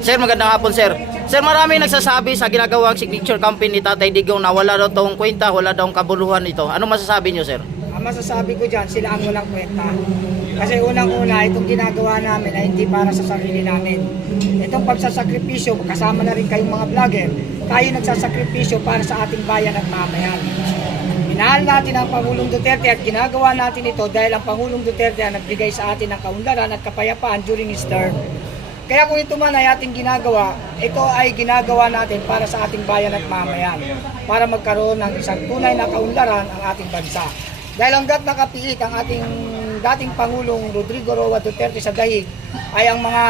Sir, magandang hapon, sir. Sir, marami nagsasabi sa ginagawang signature campaign ni Tatay Digong na wala daw tong kwenta, wala daw kabuluhan ito. Ano masasabi niyo, sir? Ang masasabi ko dyan, sila ang walang kwenta. Kasi unang-una, itong ginagawa namin ay hindi para sa sarili namin. Itong pagsasakripisyo, kasama na rin kayong mga vlogger, kayo nagsasakripisyo para sa ating bayan at mamayan. Minahal natin ang Pangulong Duterte at ginagawa natin ito dahil ang Pangulong Duterte ang nagbigay sa atin ng kaunlaran at kapayapaan during his term. Kaya kung ito man ay ating ginagawa, ito ay ginagawa natin para sa ating bayan at mamayan, para magkaroon ng isang tunay na kaunlaran ang ating bansa. Dahil hanggat nakapiit ang ating dating Pangulong Rodrigo Roa Duterte sa dahig, ay ang mga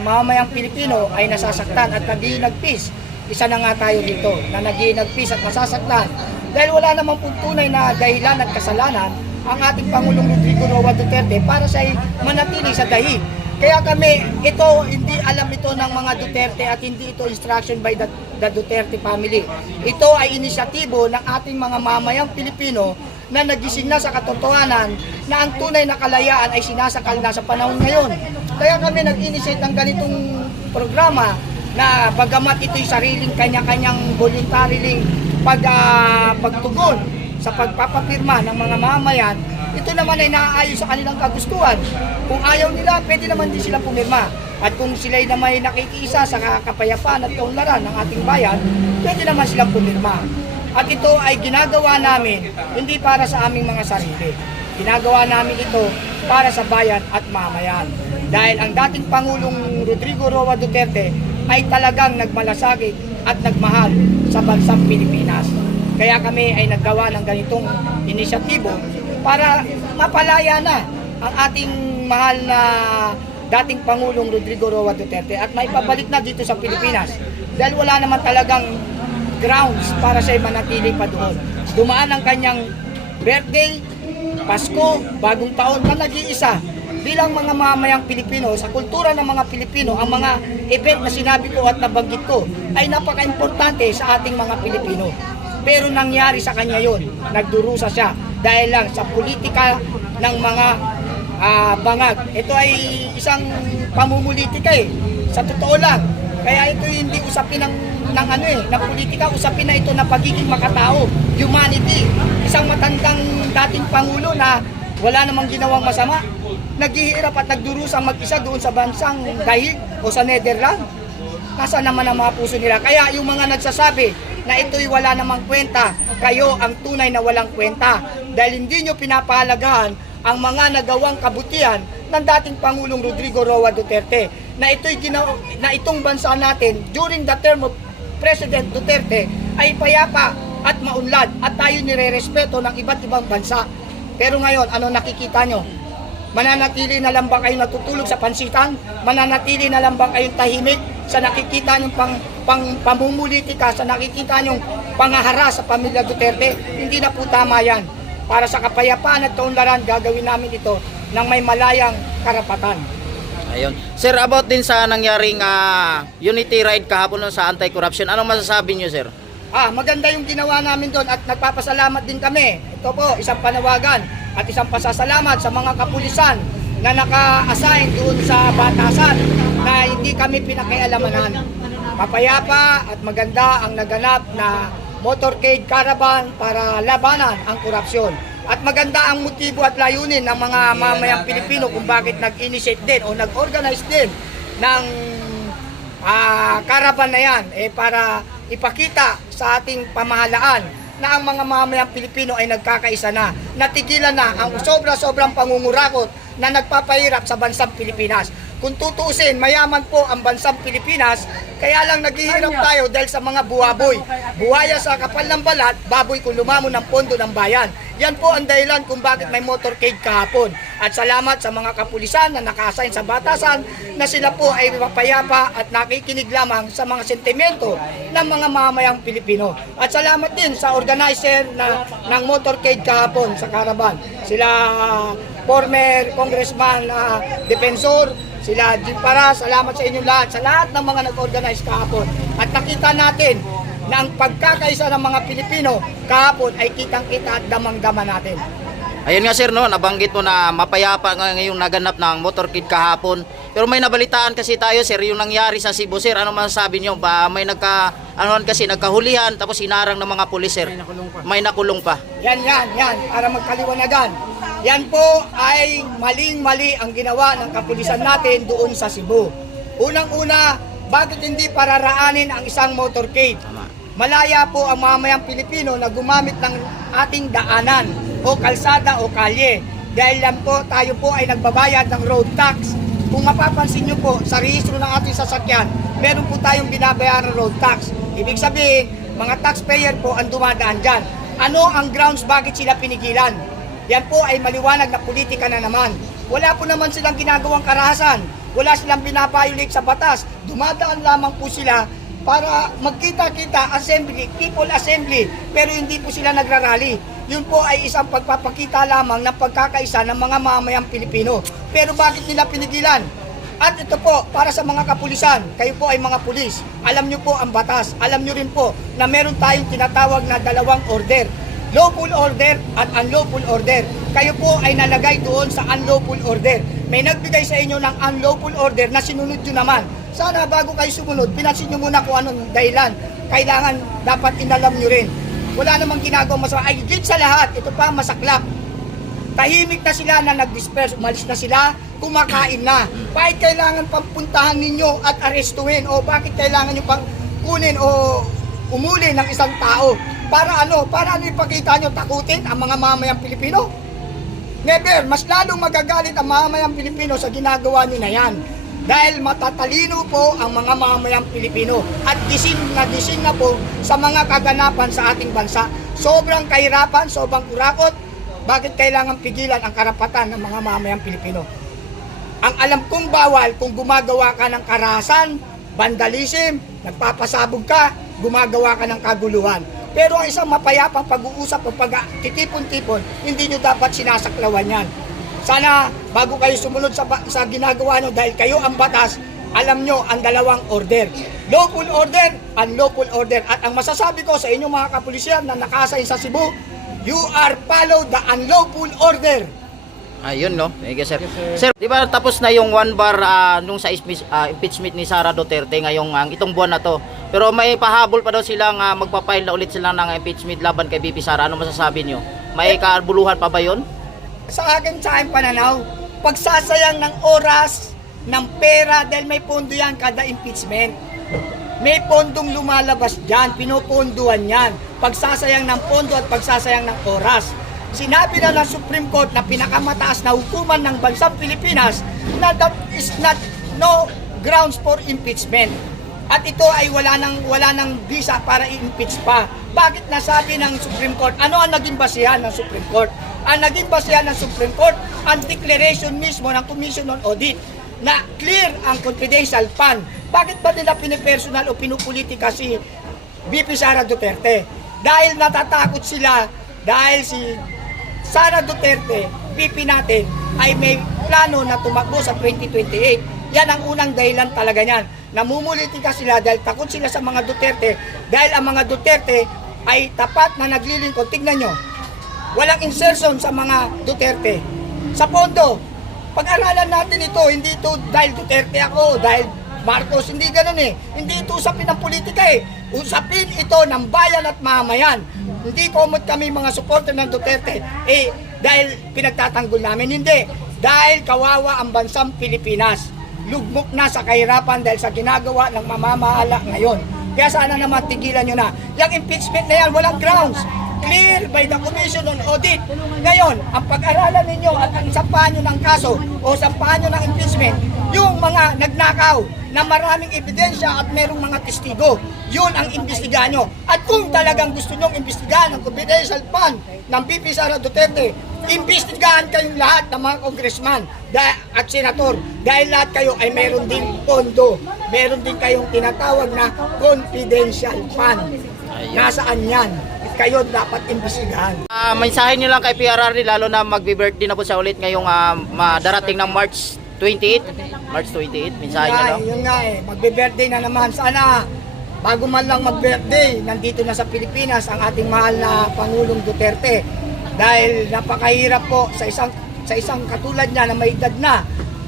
mamamayang Pilipino ay nasasaktan at nag-iinagpis. Isa na nga tayo dito na nag-iinagpis at nasasaktan. Dahil wala namang tunay na dahilan at kasalanan ang ating Pangulong Rodrigo Roa Duterte para siya manatili sa dahig. Kaya kami, ito, hindi alam ito ng mga Duterte at hindi ito instruction by the Duterte family. Ito ay inisyatibo ng ating mga mamayang Pilipino na nagising na sa katotohanan na ang tunay na kalayaan ay sinasakal na sa panahon ngayon. Kaya kami nag-initiate ng ganitong programa na bagamat ito'y sariling kanya-kanyang voluntarily pagtugon sa pagpapapirma ng mga mamayan, ito naman ay naaayon sa kanilang kagustuhan. Kung ayaw nila, pwede naman din silang pumirma. At kung sila'y naman ay nakikiisa sa kapayapaan at kaunlaran ng ating bayan, pwede naman silang pumirma. At ito ay ginagawa namin hindi para sa aming mga sarili. Ginagawa namin ito para sa bayan at mamayan. Dahil ang dating Pangulong Rodrigo Roa Duterte ay talagang nagmalasakit at nagmahal sa bansang Pilipinas. Kaya kami ay naggawa ng ganitong inisyatibo para mapalaya na ang ating mahal na dating Pangulong Rodrigo Roa Duterte at maipabalik na dito sa Pilipinas. Dahil wala naman talagang grounds para siya manatili pa doon. Dumaan ang kanyang birthday, Pasko, bagong taon na nag-iisa. Bilang mga mamayang Pilipino, sa kultura ng mga Pilipino, ang mga event na sinabi ko at nabanggit ko ay napaka-importante sa ating mga Pilipino. Pero nangyari sa kanya yon, nagdurusa siya dahil lang sa politika ng mga bangag. Ito ay isang pamumulitika sa totoo lang. Kaya ito hindi usapin ng politika, usapin na ito na pagiging makatao, humanity. Isang matandang dating Pangulo na wala namang ginawang masama, naghihirap at nagdurusang mag-isa doon sa bansang dahig o sa Netherlands. Nasaan naman ang mga puso nila? Kaya yung mga nagsasabi na ito'y wala namang kwenta, kayo ang tunay na walang kwenta. Dahil hindi nyo pinapahalagahan ang mga nagawang kabutihan ng dating Pangulong Rodrigo Roa Duterte. Na itong bansa natin during the term of President Duterte ay payapa at maunlad at tayo nire-respeto ng iba't ibang bansa. Pero ngayon, ano nakikita nyo? Mananatili na lang ba kayo natutulog sa pansitan? Mananatili na lang ba kayong tahimik sa nakikita nyong pamumulitika, sa nakikita nyong pangahara sa pamilya Duterte? Hindi na po tama yan. Para sa kapayapaan at kaunlaran, gagawin namin ito ng may malayang karapatan. Ayun. Sir, about din sa nangyaring unity ride kahapon sa anti-corruption, anong masasabi niyo, sir? Maganda yung ginawa namin doon at nagpapasalamat din kami. Ito po, isang panawagan at isang pasasalamat sa mga kapulisan na naka-assign doon sa batasan na hindi kami pinakialamanan. Mapayapa at maganda ang naganap na motorcade caravan para labanan ang korupsyon. At maganda ang motibo at layunin ng mga mamayang Pilipino kung bakit nag-initiate din o nag-organize din ng caravan na yan para ipakita sa ating pamahalaan na ang mga mamayang Pilipino ay nagkakaisa na, natigilan na ang sobra-sobrang pangungurakot na nagpapahirap sa bansang Pilipinas. Kung tutuusin, mayaman po ang bansang Pilipinas, kaya lang naghihirap tayo dahil sa mga buwaboy. Buhaya sa kapal ng balat, baboy kung lumamon ng pondo ng bayan. Yan po ang dahilan kung bakit may motorcade kahapon. At salamat sa mga kapulisan na naka-assign sa batasan na sila po ay mapayapa at nakikinig lamang sa mga sentimento ng mga mamayang Pilipino. At salamat din sa organizer ng motorcade kahapon sa caravan. Sila former congressman Defensor, sila Jim Para, salamat sa inyong lahat, sa lahat ng mga nag-organize kahapon. At nakita natin na ang pagkakaisa ng mga Pilipino kahapon ay kitang-kita at damang-dama natin. Ayun nga sir, no, nabanggit mo na mapayapa nga ngayong naganap ng motorcade kahapon. Pero may nabalitaan kasi tayo sir, yung nangyari sa Cebu sir, ano masasabi nyo? Ba may nagkahulihan tapos hinarang ng mga pulis sir. May nakulong pa. Yan, para magkaliwanagan. Yan po ay maling-mali ang ginawa ng kapulisan natin doon sa Cebu. Unang-una, bakit hindi pararaanin ang isang motorcade? Tama. Malaya po ang mamayang Pilipino na gumamit ng ating daanan o kalsada o kalye. Dahil lang po, tayo po ay nagbabayad ng road tax. Kung mapapansin nyo po, sa rehistro ng ating sasakyan, meron po tayong binabayaran ng road tax. Ibig sabihin, mga taxpayer po ang dumadaan dyan. Ano ang grounds bakit sila pinigilan? Yan po ay maliwanag na politika na naman. Wala po naman silang ginagawang karahasan. Wala silang binabayulik sa batas. Dumadaan lamang po sila para magkita-kita, assembly, people assembly, pero hindi po sila nagrarally. Yun po ay isang pagpapakita lamang ng pagkakaisa ng mga mamayang Pilipino. Pero bakit nila pinigilan? At ito po, para sa mga kapulisan, kayo po ay mga pulis, alam nyo po ang batas, alam nyo rin po na meron tayong tinatawag na dalawang order, lawful order at unlawful order. Kayo po ay nalagay doon sa unlawful order. May nagbigay sa inyo ng unlawful order na sinunod nyo naman. Sana bago kayo sumunod, pinansin nyo muna kung anong dahilan. Kailangan, dapat inalam nyo rin. Wala namang ginagawang masama. Ay, higit sa lahat, ito pa masaklap. Tahimik na sila na nag-disperse, umalis na sila, kumakain na. Bakit kailangan pang puntahan ninyo at arestuhin? O bakit kailangan nyo pang kunin o umuli ng isang tao? Para ano? Para ano ipakita nyo, takutin ang mga mamayang Pilipino? Never, mas lalong magagalit ang mamayang Pilipino sa ginagawa nyo na yan. Dahil matatalino po ang mga mamayang Pilipino at gising na po sa mga kaganapan sa ating bansa. Sobrang kahirapan, sobrang kurakot, bakit kailangan pigilan ang karapatan ng mga mamayang Pilipino? Ang alam kong bawal kung gumagawa ka ng karahasan, vandalism, nagpapasabog ka, gumagawa ka ng kaguluhan. Pero ang isang mapayapang pag-uusap o pag-titipon-tipon, hindi nyo dapat sinasaklawan yan. Sana bago kayo sumunod sa ginagawa nyo dahil kayo ang batas, alam nyo ang dalawang order. Lawful order, unlawful order. At ang masasabi ko sa inyong mga kapulisyan na nakasain sa Cebu, you are follow the unlawful order. Ayun no. Thank you, sir. Sir, di ba tapos na yung one bar nung sa impeachment ni Sara Duterte ngayong itong buwan na to. Pero may pahabol pa daw silang magpa-file na ulit sila ng impeachment laban kay BP Sara. Ano masasabi niyo? May kabuluhan pa ba 'yon? Sa akin pananaw, pagsasayang ng oras, ng pera, dahil may pondo yan kada impeachment. May pondong lumalabas dyan, pinuponduhan yan. Pagsasayang ng pondo at pagsasayang ng oras. Sinabi na ng Supreme Court na pinakamataas na hukuman ng bansang Pilipinas na that is not no grounds for impeachment. At ito ay wala nang visa para i-impeach pa. Bakit nasabi ng Supreme Court? Ano ang naging basihan ng Supreme Court? Ang naging basihan ng Supreme Court, ang declaration mismo ng Commission on Audit na clear ang confidential fund. Bakit ba nila pinipersonal o pinupolitika si BP Sara Duterte? Dahil natatakot sila dahil si Sara Duterte, BP natin, ay may plano na tumakbo sa 2028. Yan ang unang dahilan talaga niyan. Namumulitika sila dahil takot sila sa mga Duterte. Dahil ang mga Duterte ay tapat na naglilingkod. Tignan nyo, walang insertion sa mga Duterte. Sa pondo, pag-aralan natin ito, hindi ito dahil Duterte ako, dahil Marcos, hindi ganun eh. Hindi ito usapin ng politika eh. Usapin ito ng bayan at mamayan. Hindi komot kami mga supporter ng Duterte dahil pinagtatanggol namin. Hindi. Dahil kawawa ang bansang Pilipinas. Lugmok na sa kahirapan dahil sa ginagawa ng mamamahala ngayon. Kaya sana naman tigilan nyo na. Yung impeachment na yan, walang grounds. Clear by the Commission on Audit. Ngayon, ang pag-aralan ninyo at ang sampahan nyo ng kaso o sampahan nyo ng impeachment, yung mga nagnakaw na maraming ebidensya at merong mga testigo, yun ang imbestigahan nyo. At kung talagang gusto nyong imbestigahan ang confidential fund ng BP Sara Duterte, imbestigahan kayong lahat ng mga congressman at senator dahil lahat kayo ay meron din pondo. Meron din kayong tinatawag na confidential fund. Nasaan yan? Kayo dapat imbestigahan. Mensahe niyo lang kay PRRD lalo na magbi-birthday na po siya ulit ngayong darating ng March 28. March 28, mensahe niyo lang. Yun nga eh, magbe-birthday na naman. Sana bago man lang mag-birthday, nandito na sa Pilipinas ang ating mahal na Pangulong Duterte. Dahil napakahirap po sa isang katulad niya na may edad na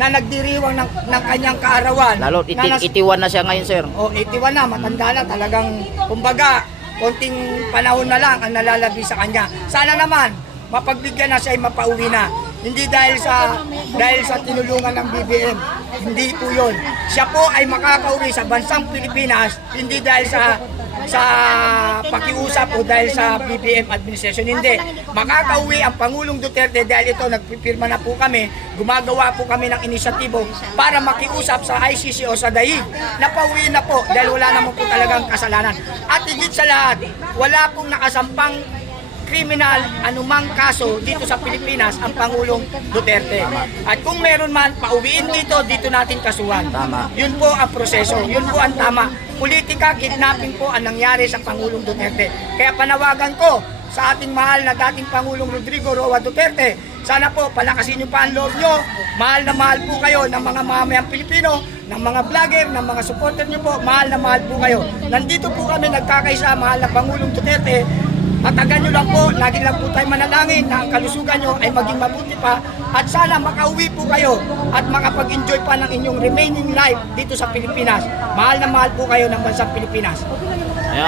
nagdiriwang ng kanyang kaarawan. Lalo, itiwan na siya ngayon, sir. O, 81 na, matanda na talagang, kumbaga, konting panahon na lang ang nalalabi sa kanya. Sana naman, mapagbigyan na siya ay mapauwi na. Hindi dahil sa tinulungan ng BBM. Hindi po yun. Siya po ay makakauwi sa bansang Pilipinas, hindi dahil sa pakiusap o dahil sa BBM administration. Hindi. Makakauwi ang Pangulong Duterte dahil ito, nagpipirma na po kami, gumagawa po kami ng inisyatibo para makiusap sa ICC o sa DAIG. Napauwi na po dahil wala naman po talagang kasalanan. At higit sa lahat, wala pong nakasampang kriminal anumang kaso dito sa Pilipinas ang Pangulong Duterte. At kung meron man, pauwiin dito natin kasuhan. Tama. Yun po ang proseso, yun po ang tama. Politika, kidnapping po ang nangyari sa Pangulong Duterte. Kaya panawagan ko sa ating mahal na dating Pangulong Rodrigo Roa Duterte, sana po palakasin niyo pa ang loob niyo. Mahal na mahal po kayo ng mga mamamayang Pilipino, ng mga vlogger, ng mga supporter niyo po. Mahal na mahal po kayo. Nandito po kami nagkakaisa, mahal na Pangulong Duterte. Matagan nyo lang po, lagi lang po tayo manalangin na ang kalusugan nyo ay maging mabuti pa at sana makauwi po kayo at makapag-enjoy pa ng inyong remaining life dito sa Pilipinas. Mahal na mahal po kayo ng bansang Pilipinas. Ayan.